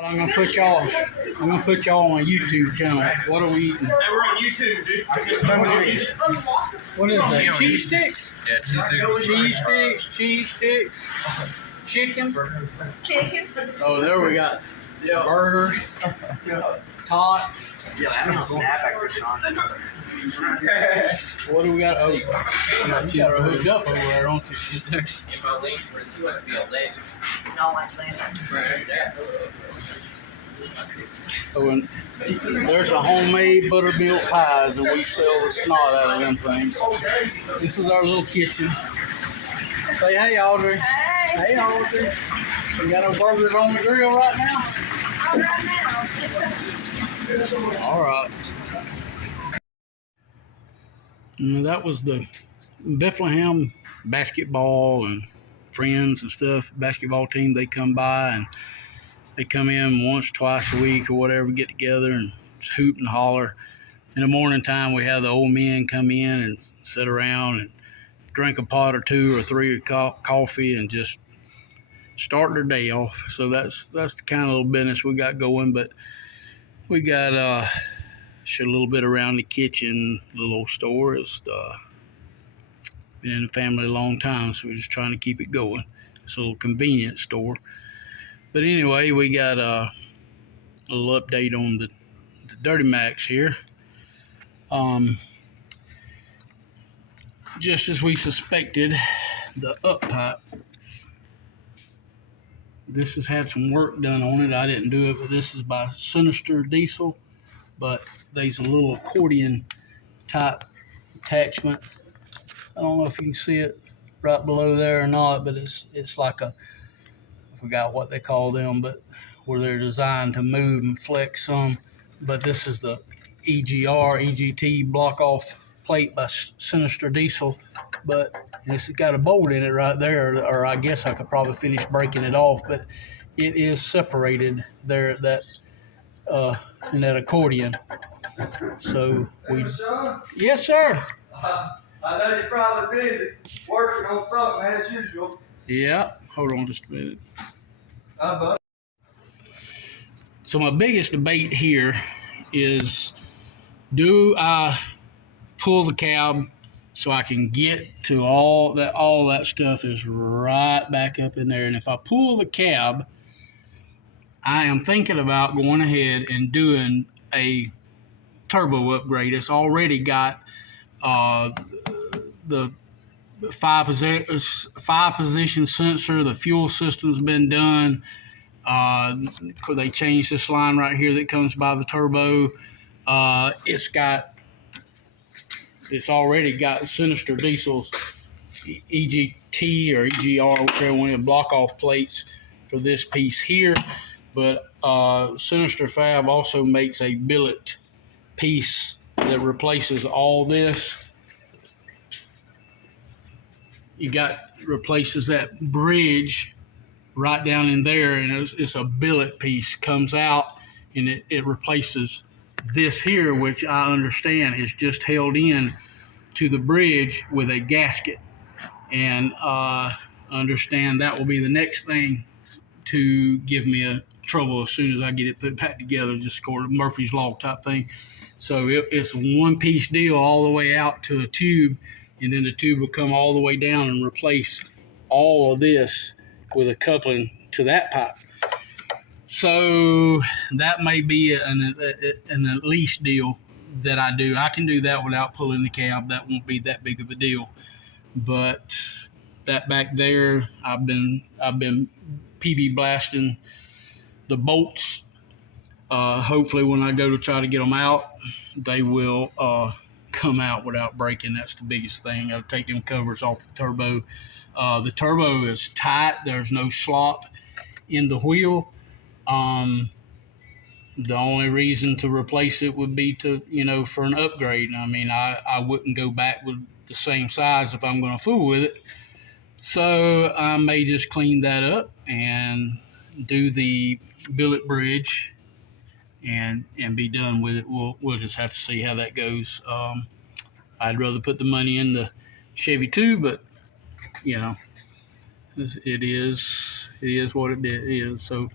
I'm gonna put y'all on my YouTube channel. What are we eating? Hey, we're on YouTube, dude. What is that? Cheese sticks? Yeah, Cheese sticks. Chicken. Oh, there we got burgers, tots. Yeah, I'm on snap after Sean. What do we got? Oh, you got her hooked up over there, don't you? If I lean for it, you have to be a legend. Oh, and there's a homemade buttermilk pies, and we sell the snot out of them things. This is our little kitchen. Say hey, Audrey. Hey, Audrey. We got our burgers on the grill right now. All right. And that was the Bethlehem basketball and friends and stuff. Basketball team, they come by and they come in once, twice a week or whatever, get together and just hoop and holler. In the morning time, we have the old men come in and sit around and drink a pot or two or three of coffee and just start their day off. So that's the kind of little business we got going. But we got just a little bit around the kitchen, little old store. It's been in the family a long time, so we're just trying to keep it going. It's a little convenience store. But anyway, we got a little update on the Dirty Macs here. Just as we suspected, the up pipe. This has had some work done on it. I didn't do it, but this is by Sinister Diesel. But there's a little accordion type attachment. I don't know if you can see it right below there or not, but it's like a, I forgot what they call them, but where they're designed to move and flex some. But this is the EGT block off plate by Sinister Diesel. But it's got a bolt in it right there, or I guess I could probably finish breaking it off, but it is separated there at that in that accordion. So we, yes sir. I know you're probably busy working on something as usual. Yeah, hold on just a minute. But So my biggest debate here is, do I pull the cab so I can get to all that stuff is right back up in there. And if I pull the cab, I am thinking about going ahead and doing a turbo upgrade. It's already got the five position sensor. The fuel system's been done. They changed this line right here that comes by the turbo. It's already got Sinister Diesel's EGT or EGR, whichever one, of block off plates for this piece here. But Sinister Fab also makes a billet piece that replaces all this. Replaces that bridge right down in there, and it's a billet piece comes out, and it replaces this here, which I understand is just held in to the bridge with a gasket. And I understand that will be the next thing to give me a trouble as soon as I get it put back together, just sort of Murphy's Law type thing. So it's a one-piece deal all the way out to a tube, and then the tube will come all the way down and replace all of this with a coupling to that pipe. So that may be an at least deal that I do. I can do that without pulling the cab. That won't be that big of a deal. But that back there, I've been PB blasting the bolts. Hopefully when I go to try to get them out, they will come out without breaking. That's the biggest thing. I'll take them covers off the turbo. The turbo is tight. There's no slop in the wheel. The only reason to replace it would be for an upgrade. I mean, I wouldn't go back with the same size if I'm going to fool with it. So I may just clean that up and do the billet bridge and be done with it. We'll just have to see how that goes. I'd rather put the money in the Chevy too, but it is what it is. So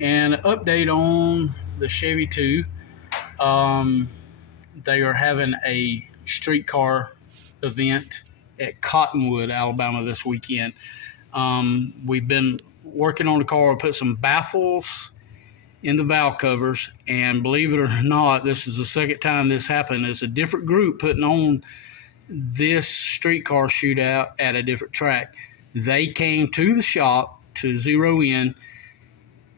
And an update on the Chevy 2. They are having a streetcar event at Cottonwood, Alabama this weekend. We've been working on the car, put some baffles in the valve covers, and believe it or not, this is the second time this happened. It's a different group putting on this streetcar shootout at a different track. They came to the shop to zero in,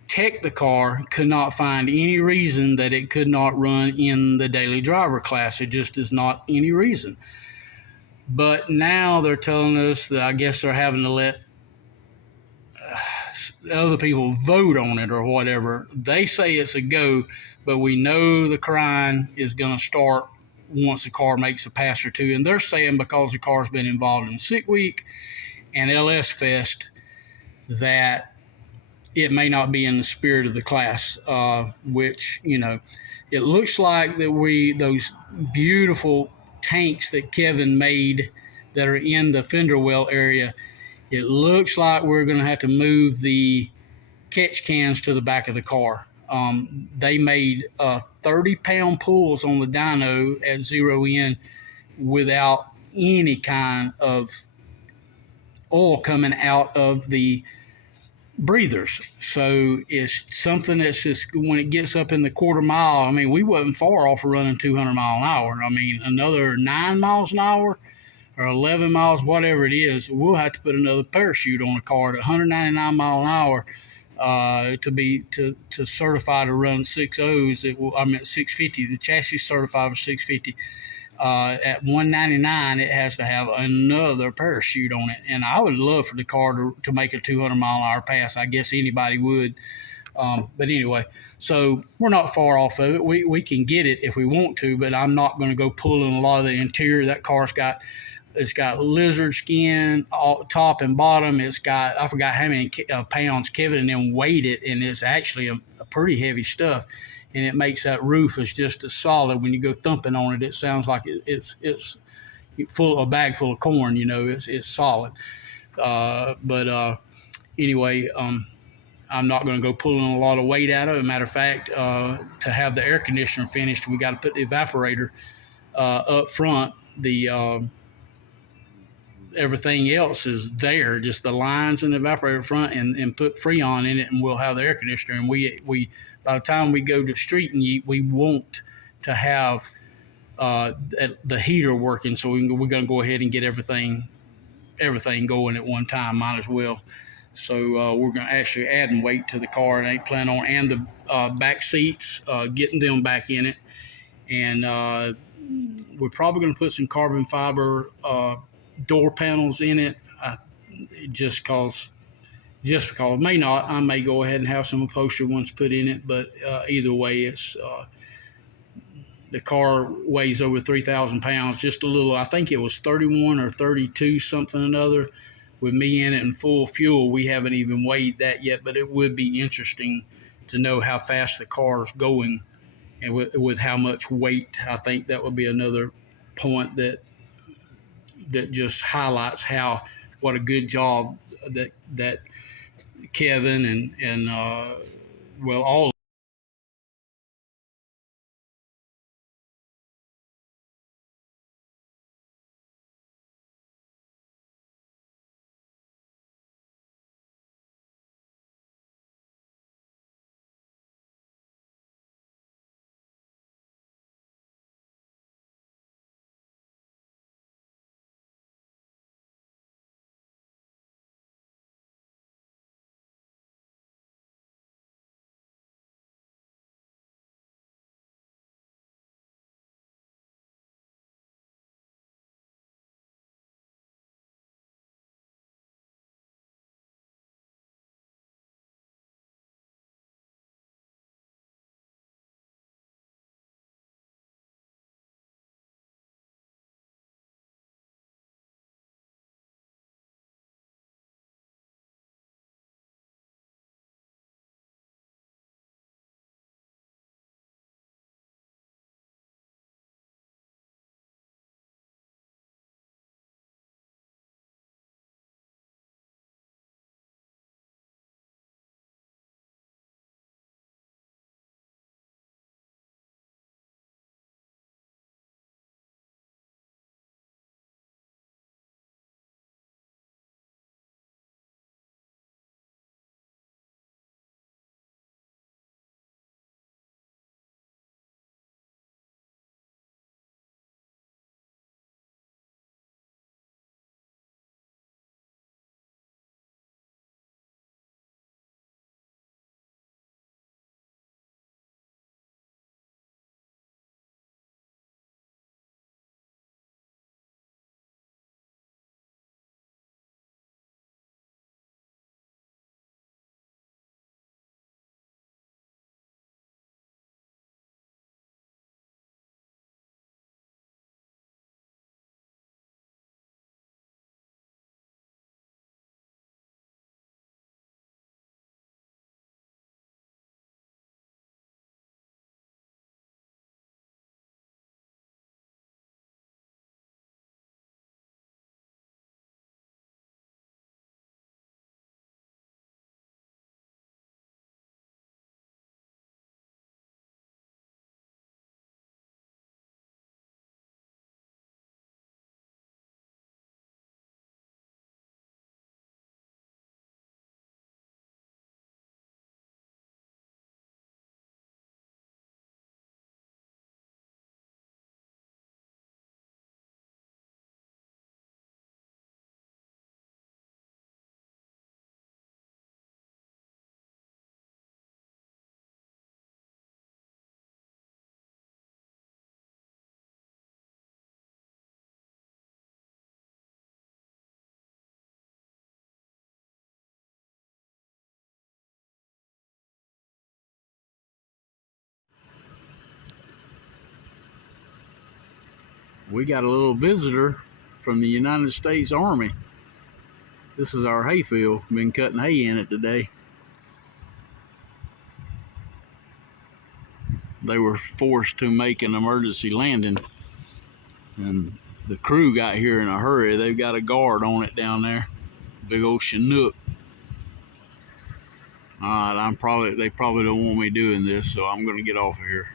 checked the car, could not find any reason that it could not run in the daily driver class. It just is not any reason. But now they're telling us that I guess they're having to let other people vote on it or whatever. They say it's a go, but we know the crying is going to start once the car makes a pass or two. And they're saying because the car's been involved in Sick Week and LS Fest that it may not be in the spirit of the class, which, you know, it looks like that those beautiful tanks that Kevin made that are in the fender well area, it looks like we're going to have to move the catch cans to the back of the car. They made 30-pound pulls on the dyno at zero in without any kind of oil coming out of the breathers. So it's something that's just, when it gets up in the quarter mile, I mean, we wasn't far off of running 200 mile an hour. I mean, another 9 miles an hour or 11 miles, whatever it is, we'll have to put another parachute on the car at 199 mile an hour to certify to run 6.0s. I mean 650. The chassis certified for 650. At 199, it has to have another parachute on it. And I would love for the car to make a 200 mile an hour pass. I guess anybody would. But anyway, so we're not far off of it. We can get it if we want to, but I'm not going to go pulling a lot of the interior. That car's got lizard skin top and bottom. It's got, I forgot how many pounds Kevin and them weighed it, and it's actually a pretty heavy stuff. And it makes that roof is just as solid. When you go thumping on it, it sounds like it's a bag full of corn. You know, it's solid. But anyway, I'm not going to go pulling a lot of weight out of it. As a matter of fact, to have the air conditioner finished, we got to put the evaporator up front. Everything else is there, just the lines and the evaporator front, and put Freon in it, and we'll have the air conditioner. And we by the time we go to street and yeet, we want to have the heater working, so we're going to go ahead and get everything going at one time. Might as well. So we're going to actually add weight to the car, and ain't planning on, and the back seats, getting them back in it, and we're probably going to put some carbon fiber door panels in it, just because may not. I may go ahead and have some upholstery ones put in it, but either way, it's the car weighs over 3,000 pounds, just a little. I think it was 31 or 32 something or another. With me in it and full fuel, we haven't even weighed that yet, but it would be interesting to know how fast the car is going, and with how much weight. I think that would be another point that just highlights what a good job that Kevin and well, all we got a little visitor from the United States Army. This is our hayfield. Been cutting hay in it today. They were forced to make an emergency landing, and the crew got here in a hurry. They've got a guard on it down there, big old Chinook. All right, they probably don't want me doing this, so I'm gonna get off of here.